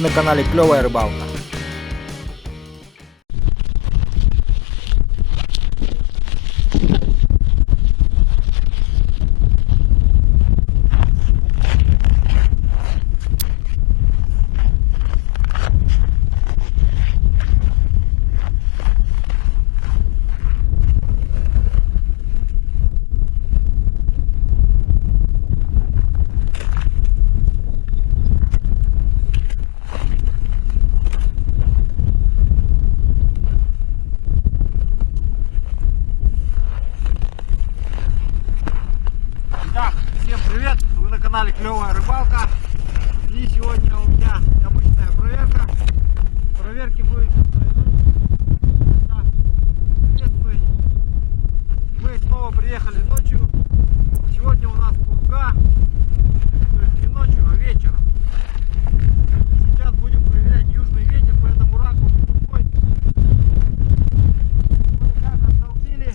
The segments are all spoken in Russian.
Ви на каналі Кльова Рибалка. Итак, всем привет! Вы на канале Клевая Рыбалка. И сегодня у меня необычная проверка. Проверки будет. Приветствую. Мы снова приехали ночью. Сегодня у нас пурга. То есть не ночью, а вечером. Сейчас будем проверять южный ветер, поэтому ракурс сухой. Мы как оттолкнули.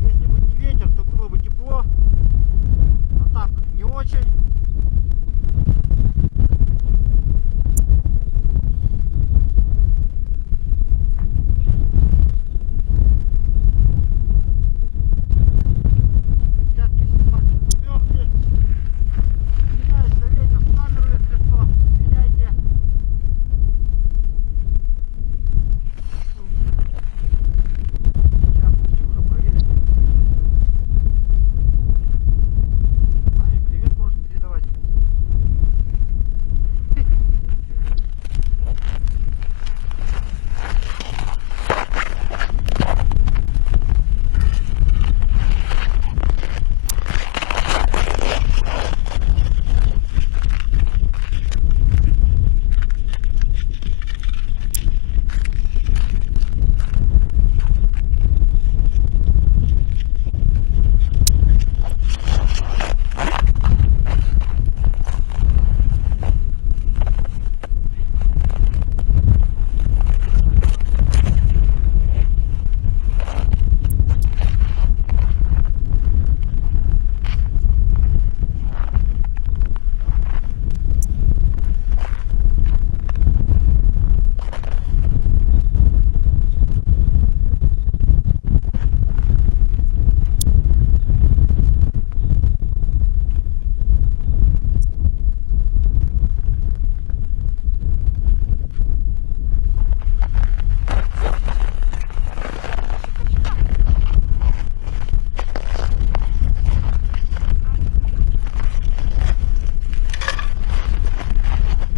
Если бы не ветер, то было бы тепло, а так не очень. Пятки снимать замерзли. Меняется ветер в камеру, если что, меняйте. Сейчас пошли уже проверим. Маме привет можешь передавать.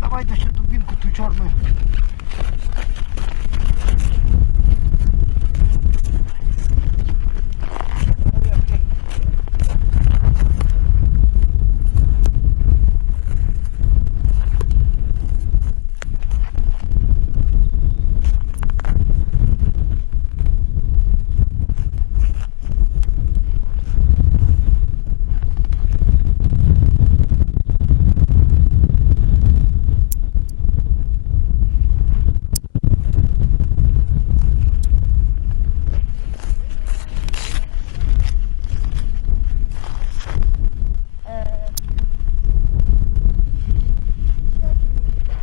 Давай еще дубинку ту черную.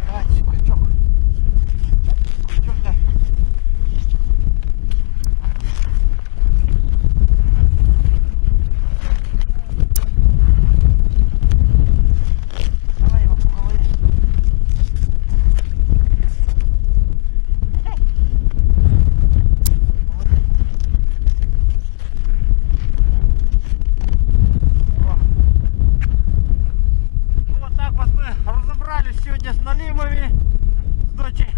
Давай, крючок. Крючок дай. Давай его по голове. Ну вот так вот мы разобрались сегодня с налимами с дочей.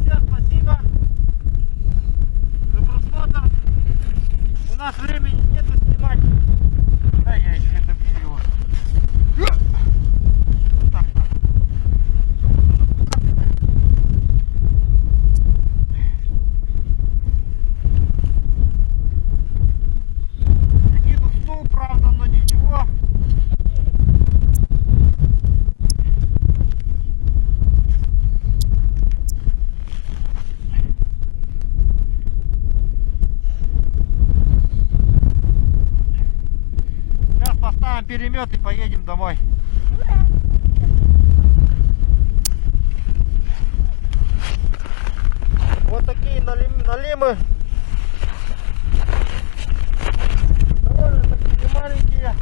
Всем спасибо за просмотр. У нас времени нету снимать. Да, я еще добью его. Вот так надо. перемет и поедем домой. Вот такие налимы. Довольно такие маленькие.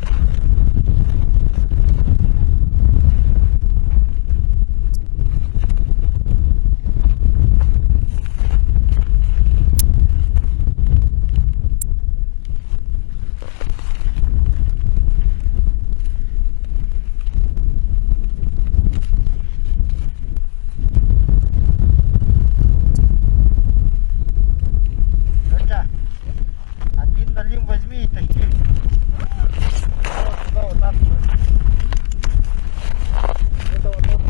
Один налим возьми и тащи. Вот сюда вот так. Это вот так.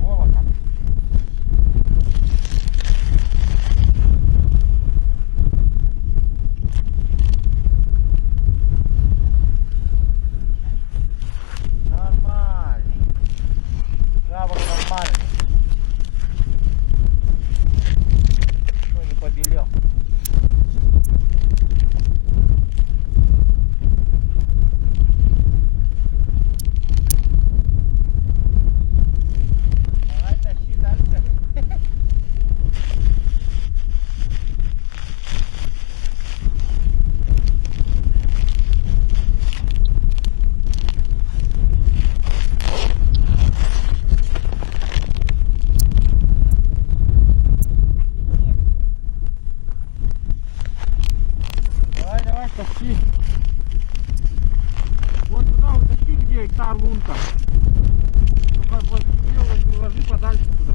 Волока. Гавр нормальный. Что не побелел. Давай тащи дальше. Давай, тащи. Вот туда вот тащи, где та лунка. Только вот не ложи подальше туда.